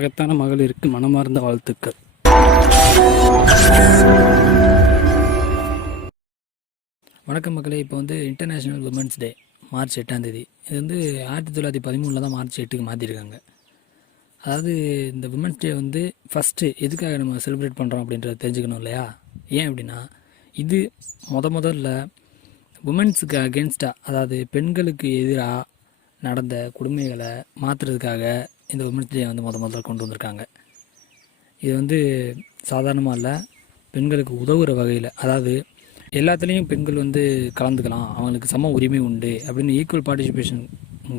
மகத்தான மகளிருக்கு மனமார்ந்த வாழ்த்துக்கள். வணக்கம் மக்களே. இப்போ இன்டர்நேஷ்னல் உமன்ஸ் டே மார்ச் 8ஆம் தேதி. இது 1913 தான் மார்ச் 8க்கு மாற்றிருக்காங்க. அதாவது இந்த உமன்ஸ் டே ஃபஸ்ட்டு எதுக்காக நம்ம செலிப்ரேட் பண்ணுறோம் அப்படின்றத தெரிஞ்சுக்கணும் இல்லையா? ஏன் அப்படின்னா, இது முதல்ல உமன்ஸுக்கு அகென்ஸ்டாக, அதாவது பெண்களுக்கு எதிராக நடந்த கொடுமைகளை மாற்றுறதுக்காக இந்த உமன்ஸ் டே முதல்ல கொண்டு வந்திருக்காங்க. இது சாதாரணமாக இல்லை, பெண்களுக்கு உதவுற வகையில், அதாவது எல்லாத்துலேயும் பெண்கள் கலந்துக்கலாம், அவங்களுக்கு சம உரிமை உண்டு அப்படின்னு ஈக்குவல் பார்ட்டிசிபேஷன்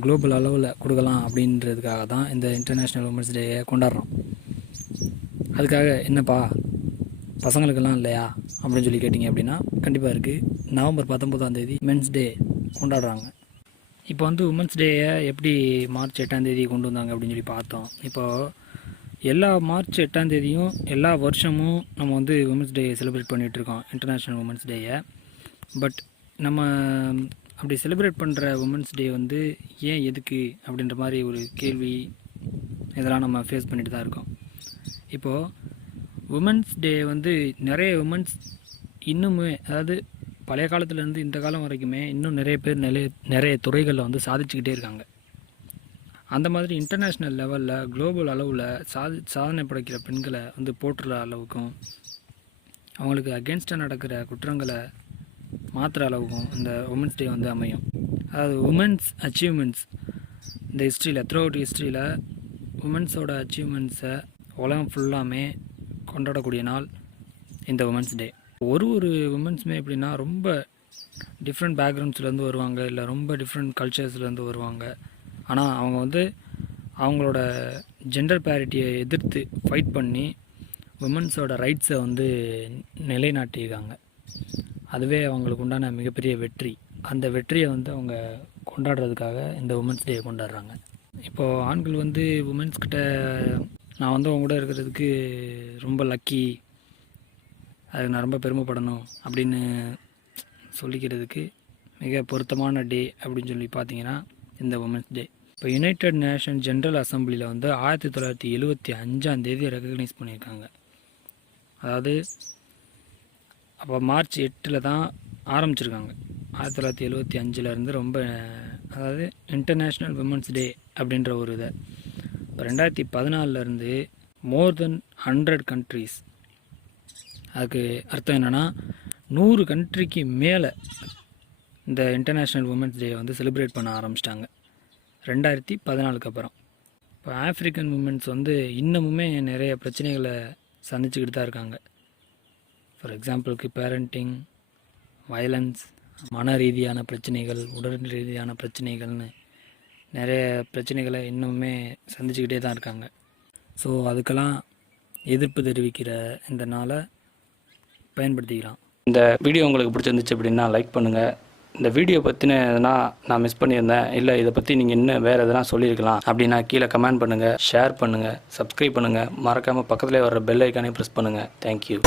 குளோபல் அளவில் கொடுக்கலாம் அப்படின்றதுக்காக தான் இந்த இன்டர்நேஷ்னல் உமன்ஸ் டேயை கொண்டாடுறோம். அதுக்காக என்னப்பா பசங்களுக்கெல்லாம் இல்லையா அப்படின்னு சொல்லி கேட்டிங்க அப்படின்னா கண்டிப்பாக இருக்குது. நவம்பர் 19ஆம் தேதி மென்ஸ் டே கொண்டாடுறாங்க. இப்போ உமன்ஸ் டேயை எப்படி மார்ச் 8ஆம் தேதி கொண்டு வந்தாங்க அப்படின்னு சொல்லி பார்த்தோம். இப்போது எல்லா மார்ச் 8ஆம் தேதியும் எல்லா வருஷமும் நம்ம உமன்ஸ் டே செலிப்ரேட் பண்ணிகிட்ருக்கோம், இன்டர்நேஷ்னல் உமன்ஸ் டேயை. பட் நம்ம அப்படி செலிப்ரேட் பண்ணுற உமன்ஸ் டே ஏன் எதுக்கு அப்படின்ற மாதிரி ஒரு கேள்வி இதெல்லாம் நம்ம ஃபேஸ் பண்ணிட்டு தான் இருக்கோம். இப்போது உமன்ஸ் டே நிறைய உமன்ஸ் இன்னுமே, அதாவது பழைய காலத்துலேருந்து இந்த காலம் வரைக்குமே இன்னும் நிறைய பேர் நிறைய துறைகளில் சாதிச்சுக்கிட்டே இருக்காங்க. அந்த மாதிரி இன்டர்நேஷ்னல் லெவலில் குளோபல் அளவில் சாதனை படைக்கிற பெண்களை போற்றுற அளவுக்கும், அவங்களுக்கு அகென்ஸ்டாக நடக்கிற குற்றங்களை மாற்றுற அளவுக்கும் இந்த உமன்ஸ் டே அமையும். அதாவது உமன்ஸ் அச்சீவ்மெண்ட்ஸ் இந்த ஹிஸ்ட்ரியில், த்ரூ அவுட் ஹிஸ்ட்ரியில் உமன்ஸோட அச்சீவ்மெண்ட்ஸை உலகம் ஃபுல்லாமே கொண்டாடக்கூடிய நாள் இந்த உமன்ஸ் டே. ஒரு உமன்ஸுமே எப்படின்னா ரொம்ப டிஃப்ரெண்ட் பேக்ரவுண்ட்ஸ்லேருந்து வருவாங்க, இல்லை ரொம்ப டிஃப்ரெண்ட் கல்ச்சர்ஸ்லேருந்து வருவாங்க. ஆனால் அவங்க அவங்களோட ஜெண்டர் பேரிட்டியை எதிர்த்து ஃபைட் பண்ணி உமன்ஸோட ரைட்ஸை நிலைநாட்டியிருக்காங்க. அதுவே அவங்களுக்கு உண்டான மிகப்பெரிய வெற்றி. அந்த வெற்றியை அவங்க கொண்டாடுறதுக்காக இந்த உமன்ஸ் டே கொண்டாடுறாங்க. இப்போது ஆண்கள் உமன்ஸ்கிட்ட நான் அவங்க கூட இருக்கிறதுக்கு ரொம்ப லக்கி, அது நான் ரொம்ப பெருமைப்படணும் அப்படின்னு சொல்லிக்கிறதுக்கு மிக பொருத்தமான டே அப்படின்னு சொல்லி பார்த்தீங்கன்னா இந்த உமன்ஸ் டே. இப்போ யுனைடெட் நேஷன் ஜென்ரல் அசம்பிளியில் 1975ஆம் தேதி ரெக்கக்னைஸ் பண்ணியிருக்காங்க. அதாவது அப்போ மார்ச் 8 தான் ஆரம்பிச்சிருக்காங்க. 1975 ரொம்ப, அதாவது இன்டர்நேஷ்னல் உமன்ஸ் டே அப்படின்ற ஒரு இதை இப்போ 2014 மோர் தென் 100 கண்ட்ரீஸ், அதுக்கு அர்த்தம் என்னென்னா 100 கண்ட்ரிக்கு மேலே இந்த இன்டர்நேஷ்னல் உமன்ஸ் டே செலிப்ரேட் பண்ண ஆரம்பிச்சிட்டாங்க 2014 அப்புறம். இப்போ ஆஃப்ரிக்கன் உமன்ஸ் இன்னமுமே நிறைய பிரச்சனைகளை சந்திச்சுக்கிட்டு தான் இருக்காங்க. ஃபார் எக்ஸாம்பிளுக்கு பேரண்டிங், வயலன்ஸ், மன ரீதியான பிரச்சனைகள், உடல் ரீதியான பிரச்சனைகள்னு நிறைய பிரச்சனைகளை இன்னுமே சந்திச்சுக்கிட்டே தான் இருக்காங்க. ஸோ அதுக்கெல்லாம் எதிர்ப்பு தெரிவிக்கிற இந்த நாளை பயன்படுத்திக்கலாம். இந்த வீடியோ உங்களுக்கு பிடிச்சிருந்துச்சு அப்படின்னா லைக் பண்ணுங்கள். இந்த வீடியோ பற்றின எதனா நான் மிஸ் பண்ணியிருந்தேன், இல்லை இதை பற்றி நீங்கள் இன்னும் வேறு எதனா சொல்லியிருக்கலாம் அப்படின்னா கீழே கமெண்ட் பண்ணுங்கள், ஷேர் பண்ணுங்கள், சப்ஸ்கிரைப் பண்ணுங்கள். மறக்காமல் பக்கத்துலேயே வர்ற பெல் ஐக்கானே ப்ரெஸ் பண்ணுங்கள். தேங்க்யூ.